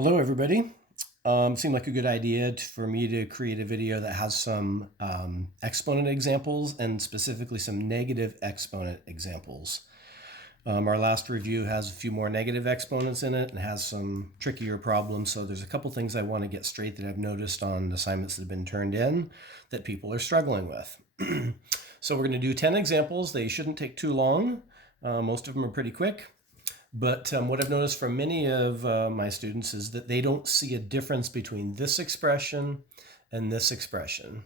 Hello, everybody. Seemed like a good idea for me to create a video that has some exponent examples and specifically some negative exponent examples. Our last review has a few more negative exponents in it and has some trickier problems. So there's a couple things I want to get straight that I've noticed on assignments that have been turned in that people are struggling with. So we're going to do 10 examples. They shouldn't take too long. Most of them are pretty quick. But what I've noticed from many of my students is that they don't see a difference between this expression and this expression.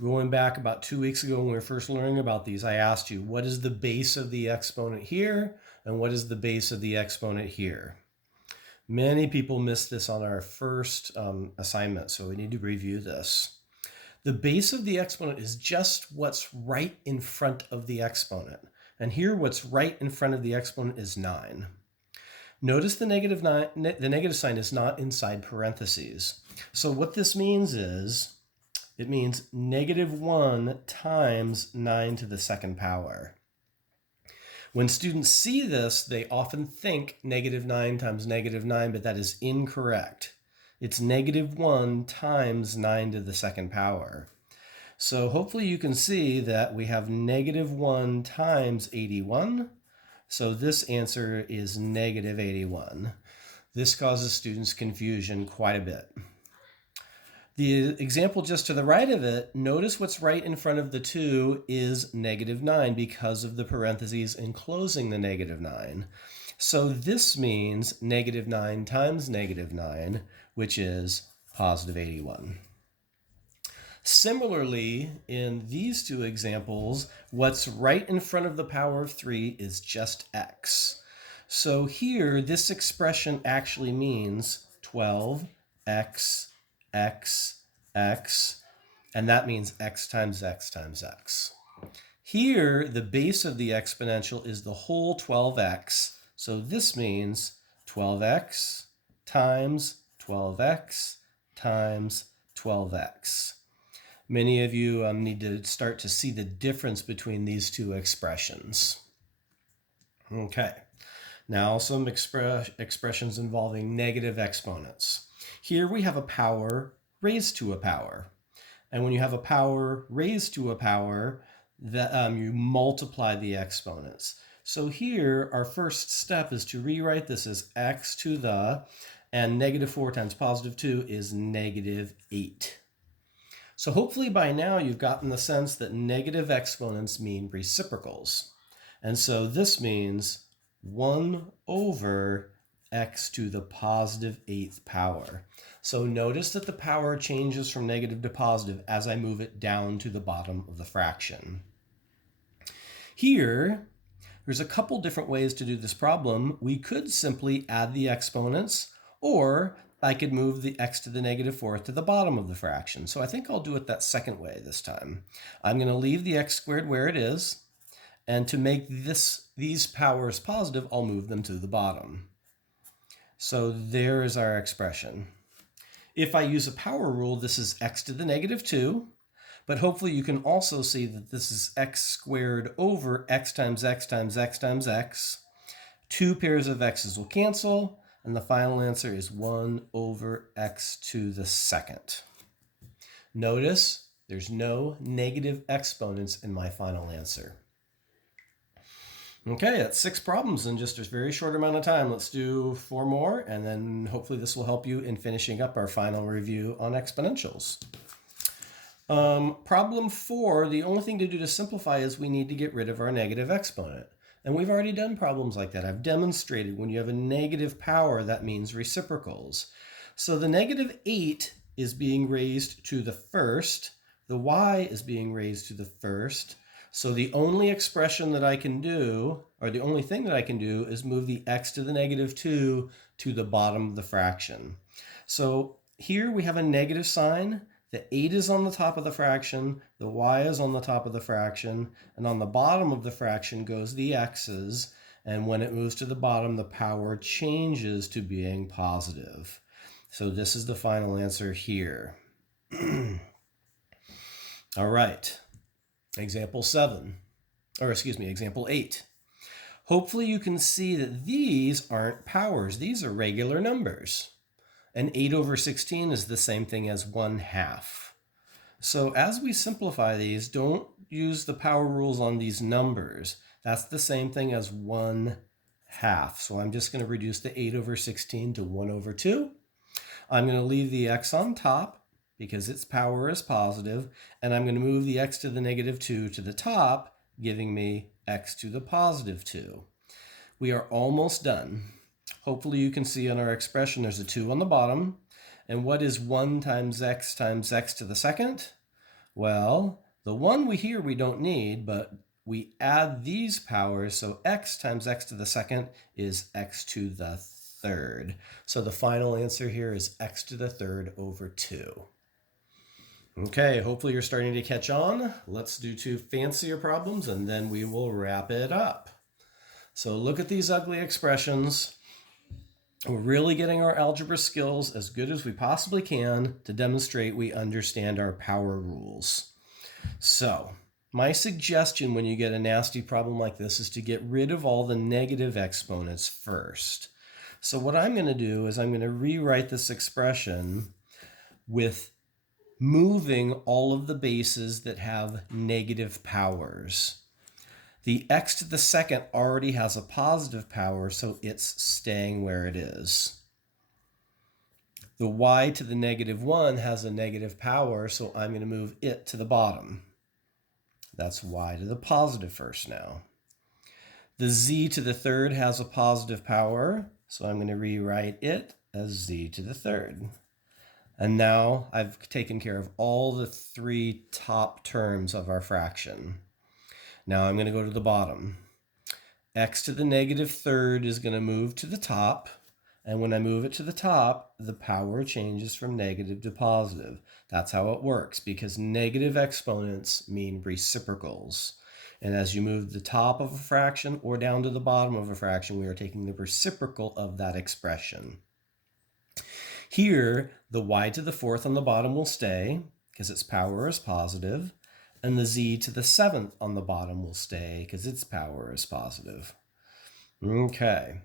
Going back about 2 weeks ago when we were first learning about these, I asked you, what is the base of the exponent here and what is the base of the exponent here? Many people missed this on our first assignment, so we need to review this. The base of the exponent is just what's right in front of the exponent. And here what's right in front of the exponent is 9. Notice the negative sign is not inside parentheses. So what this means is, it means -1 times 9 to the second power. When students see this, they often think -9 times -9, but that is incorrect. It's -1 times 9 to the second power. So hopefully you can see that we have -1 times 81. So this answer is -81. This causes students confusion quite a bit. The example just to the right of it, notice what's right in front of the 2 is -9 because of the parentheses enclosing the -9. So this means -9 times -9, which is +81. Similarly, in these two examples, what's right in front of the power of 3 is just x. So here, this expression actually means 12x, x, x, and that means x times x times x. Here, the base of the exponential is the whole 12x, so this means 12x times 12x times 12x. Many of you need to start to see the difference between these two expressions. Okay, now some expressions involving negative exponents. Here we have a power raised to a power. And when you have a power raised to a power, you multiply the exponents. So here, our first step is to rewrite this as x to the, and -4 times +2 is -8. So hopefully by now you've gotten the sense that negative exponents mean reciprocals. And so this means 1 over x to the +8th power. So notice that the power changes from negative to positive as I move it down to the bottom of the fraction. Here, there's a couple different ways to do this problem. We could simply add the exponents, or I could move the x to the -4th to the bottom of the fraction. So I think I'll do it that second way this time. I'm going to leave the x squared where it is, and to make these powers positive, I'll move them to the bottom. So there's our expression. If I use a power rule, this is x to the -2, but hopefully you can also see that this is x squared over x times x times x times x. Two pairs of x's will cancel, and the final answer is 1 over x to the second. Notice there's no negative exponents in my final answer. Okay, that's 6 problems in just a very short amount of time. Let's do 4 more, and then hopefully this will help you in finishing up our final review on exponentials. Problem 4, the only thing to do to simplify is we need to get rid of our negative exponent. And we've already done problems like that. I've demonstrated when you have a negative power, that means reciprocals. So the -8 is being raised to the first. The y is being raised to the first. So the only expression that I can do, or the only thing that I can do, is move the x to the -2 to the bottom of the fraction. So here we have a negative sign. The 8 is on the top of the fraction, the y is on the top of the fraction, and on the bottom of the fraction goes the x's, and when it moves to the bottom, the power changes to being positive. So this is the final answer here. All right, example 8. Hopefully you can see that these aren't powers. These are regular numbers. And 8 over 16 is the same thing as 1/2. So as we simplify these, don't use the power rules on these numbers. That's the same thing as 1/2. So I'm just going to reduce the 8 over 16 to 1 over 2. I'm going to leave the x on top because its power is positive, and I'm going to move the x to the -2 to the top, giving me x to the +2. We are almost done. Hopefully you can see on our expression there's a 2 on the bottom. And what is 1 times x to the second? Well, the 1 we don't need, but we add these powers, so x times x to the second is x to the third. So the final answer here is x to the third over 2. Okay, hopefully you're starting to catch on. Let's do 2 fancier problems and then we will wrap it up. So look at these ugly expressions. We're really getting our algebra skills as good as we possibly can to demonstrate we understand our power rules. So my suggestion when you get a nasty problem like this is to get rid of all the negative exponents first. So what I'm going to do is I'm going to rewrite this expression with moving all of the bases that have negative powers. The x to the second already has a positive power, so it's staying where it is. The y to the -1 has a negative power, so I'm going to move it to the bottom. That's y to the positive first now. The z to the third has a positive power, so I'm going to rewrite it as z to the third. And now I've taken care of all the 3 top terms of our fraction. Now I'm going to go to the bottom. X to the -3rd is going to move to the top. And when I move it to the top, the power changes from negative to positive. That's how it works, because negative exponents mean reciprocals. And as you move the top of a fraction or down to the bottom of a fraction, we are taking the reciprocal of that expression. Here, the y to the 4th on the bottom will stay because its power is positive, and the z to the 7th on the bottom will stay because its power is positive. Okay,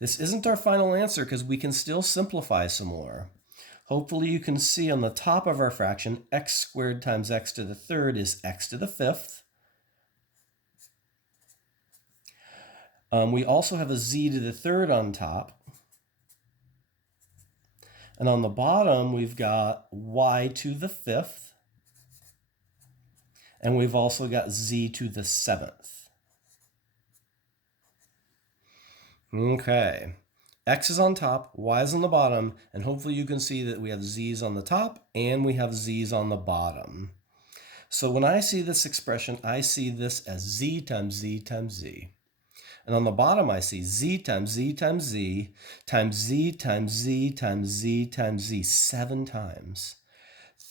this isn't our final answer because we can still simplify some more. Hopefully you can see on the top of our fraction, x squared times x to the 3rd is x to the 5th. We also have a z to the 3rd on top. And on the bottom, we've got y to the 5th. And we've also got z to the 7th. Okay. X is on top, y is on the bottom, and hopefully you can see that we have z's on the top and we have z's on the bottom. So when I see this expression, I see this as z times z times z. And on the bottom, I see z times z times z times z times z times z times z 7 times.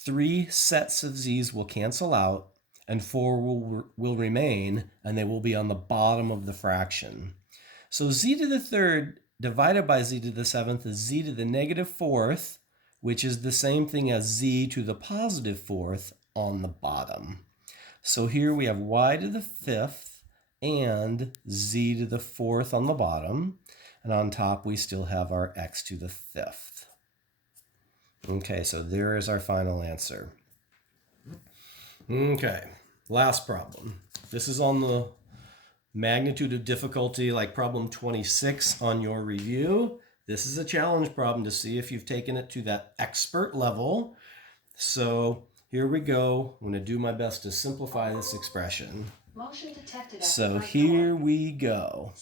3 sets of z's will cancel out, and 4 will remain, and they will be on the bottom of the fraction. So z to the 3rd divided by z to the 7th is z to the -4th, which is the same thing as z to the +4th on the bottom. So here we have y to the 5th and z to the 4th on the bottom, and on top we still have our x to the 5th. Okay, so there is our final answer. Okay, last problem. This is on the magnitude of difficulty like problem 26 on your review. This is a challenge problem to see if you've taken it to that expert level. So here we go. I'm going to do my best to simplify this expression. So here we go.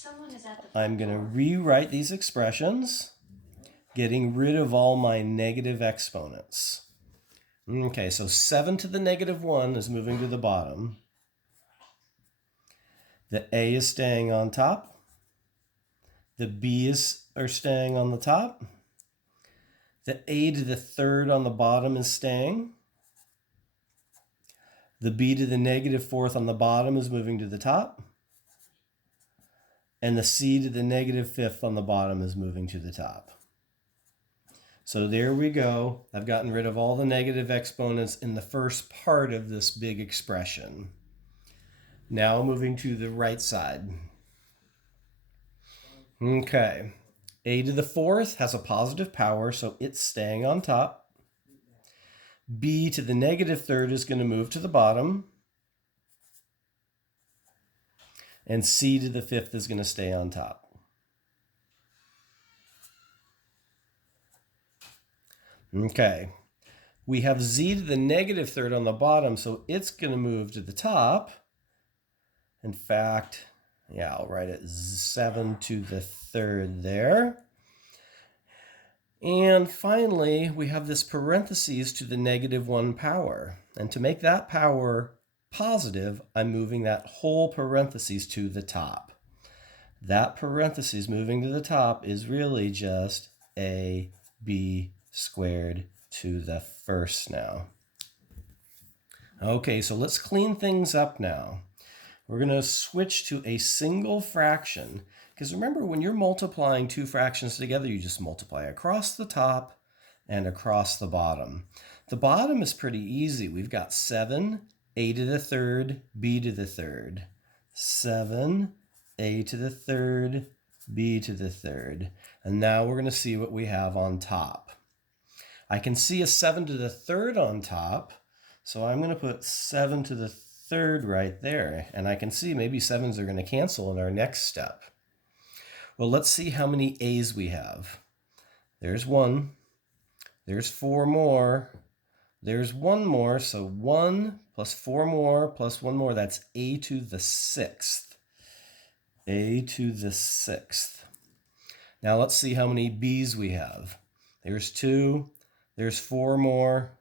I'm going to rewrite these expressions, getting rid of all my negative exponents. Okay, so 7 to the -1 is moving to the bottom. The a is staying on top. The b's are staying on the top. The a to the 3rd on the bottom is staying. The b to the -4th on the bottom is moving to the top. And the c to the -5th on the bottom is moving to the top. So there we go. I've gotten rid of all the negative exponents in the first part of this big expression. Now moving to the right side. Okay, a to the fourth has a positive power, so it's staying on top. B to the negative third is going to move to the bottom. And C to the fifth is going to stay on top. Okay, we have Z to the negative third on the bottom, so it's going to move to the top. In fact, yeah, I'll write it 7 to the third there. And finally, we have this parentheses to the -1 power. And to make that power positive, I'm moving that whole parentheses to the top. That parentheses moving to the top is really just AB squared to the first now. Okay, so let's clean things up now. We're going to switch to a single fraction, because remember, when you're multiplying two fractions together, you just multiply across the top and across the bottom. The bottom is pretty easy. We've got 7, a to the third, b to the third. 7, a to the third, b to the third. And now we're going to see what we have on top. I can see a 7 to the third on top, so I'm going to put 7 to the third right there. And I can see maybe 7s are going to cancel in our next step. Well, let's see how many a's we have. There's 1. There's 4 more. There's 1 more, so 1 plus 4 more plus 1 more, that's a to the 6th. A to the 6th. Now let's see how many b's we have. There's 2. There's 4 more.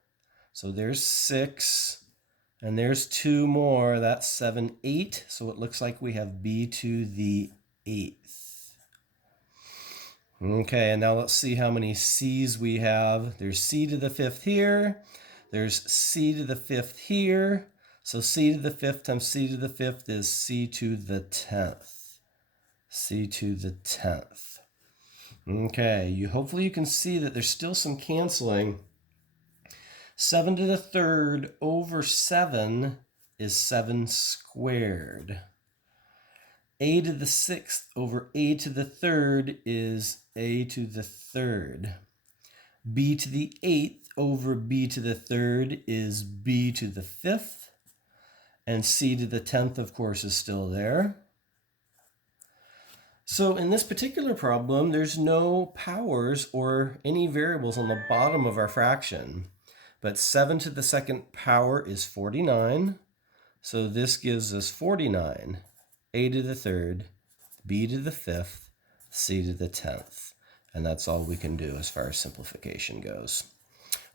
So there's 6. And there's 2 more. That's 7, 8. So it looks like we have b to the 8th. Okay, and now let's see how many c's we have. There's c to the 5th here. There's c to the 5th here. So c to the 5th times c to the 5th is c to the 10th. C to the 10th. Okay, hopefully you can see that there's still some canceling. 7 to the third over 7 is 7 squared. A to the 6th over a to the third is a to the third. B to the 8th over b to the third is b to the 5th. And c to the 10th, of course, is still there. So in this particular problem, there's no powers or any variables on the bottom of our fraction. But 7 to the 2nd power is 49. So this gives us 49. A to the 3rd, b to the 5th, c to the 10th. And that's all we can do as far as simplification goes.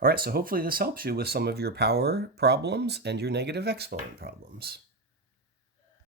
All right, so hopefully this helps you with some of your power problems and your negative exponent problems.